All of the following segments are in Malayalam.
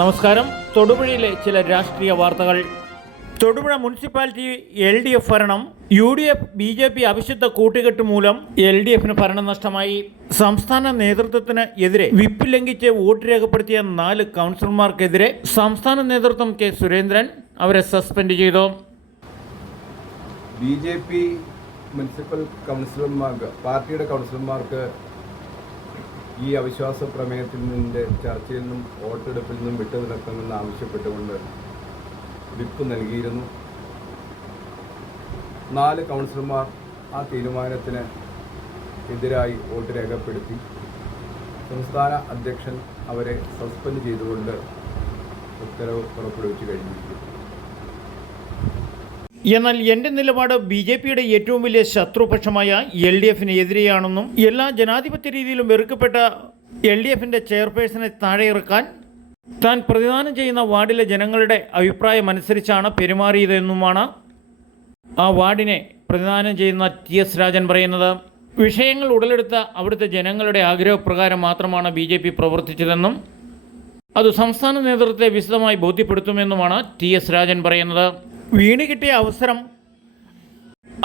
നമസ്കാരം. തൊടുപുഴയിലെ ചില രാഷ്ട്രീയ വാർത്തകൾ. Thodupuzha municipality L D F ഭരണം. U D F B J P അവിശുദ്ധ കൂട്ടുകെട്ട് മൂലം എൽ ഡി എഫിന് ഭരണം നഷ്ടമായി. സംസ്ഥാന നേതൃത്വത്തിന് എതിരെ വിപ്പ് ലംഘിച്ച് വോട്ട് രേഖപ്പെടുത്തിയ നാല് കൗൺസിലർമാർക്കെതിരെ സംസ്ഥാന നേതൃത്വം കെ. സുരേന്ദ്രൻ അവരെ സസ്പെൻഡ് ചെയ്തു. ബി ജെ പി മുനിസിപ്പൽ കൗൺസിലർമാർക്ക് പാർട്ടിയുടെ കൗൺസിലർമാർക്ക് ഈ അവിശ്വാസ പ്രമേയത്തിൽ നിന്നിന്റെ ചർച്ചയിൽ നിന്നും വോട്ടെടുപ്പിൽ നിന്നും വിട്ടുനിൽക്കണമെന്ന് ആവശ്യപ്പെട്ടുകൊണ്ട് വിപ്പ് നൽകിയിരുന്നു. നാല് കൗൺസിലർമാർ ആ തീരുമാനത്തിന് എതിരായി വോട്ട് രേഖപ്പെടുത്തി. സംസ്ഥാന അധ്യക്ഷൻ അവരെ സസ്പെൻഡ് ചെയ്തുകൊണ്ട് ഉത്തരവ് പുറപ്പെടുവിച്ചു കഴിഞ്ഞിരിക്കുന്നു. എന്നാൽ എന്റെ നിലപാട് ബി ജെ പിയുടെ ഏറ്റവും വലിയ ശത്രുപക്ഷമായ എൽ ഡി എഫിന് എതിരെയാണെന്നും എല്ലാ ജനാധിപത്യ രീതിയിലും വെറുക്കപ്പെട്ട എൽ ഡി എഫിന്റെ ചെയർപേഴ്സണെ താഴെ ഇറക്കാൻ താൻ പ്രതിദാനം ചെയ്യുന്ന വാർഡിലെ ജനങ്ങളുടെ അഭിപ്രായം അനുസരിച്ചാണ് പെരുമാറിയതെന്നുമാണ് ആ വാർഡിനെ പ്രതിദാനം ചെയ്യുന്ന ടി എസ് രാജൻ പറയുന്നത്. വിഷയങ്ങൾ ഉടലെടുത്ത അവിടുത്തെ ജനങ്ങളുടെ ആഗ്രഹപ്രകാരം മാത്രമാണ് ബി ജെ പി പ്രവർത്തിച്ചതെന്നും അത് സംസ്ഥാന നേതൃത്വത്തെ വിശദമായി ബോധ്യപ്പെടുത്തുമെന്നുമാണ് ടി എസ് രാജൻ പറയുന്നത്. വീണ് കിട്ടിയ അവസരം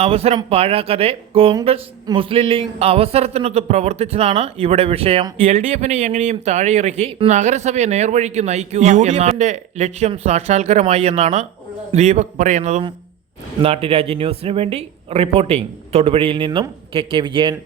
അവസരം പാഴാക്കാതെ കോൺഗ്രസ് മുസ്ലിം ലീഗ് അവസരത്തിനൊത്ത് പ്രവർത്തിച്ചതാണ് ഇവിടെ വിഷയം. എൽ ഡി എഫിനെ എങ്ങനെയും താഴെയിറക്കി നഗരസഭയെ നേർവഴിക്ക് നയിക്കുക എഫിന്റെ ലക്ഷ്യം സാക്ഷാത്കരമായി എന്നാണ് ദീപക് പറയുന്നതും. നാട്ടുരാജ്യ ന്യൂസിനു വേണ്ടി റിപ്പോർട്ടിംഗ്. തൊടുപുഴയിൽ നിന്നും കെ കെ വിജയൻ.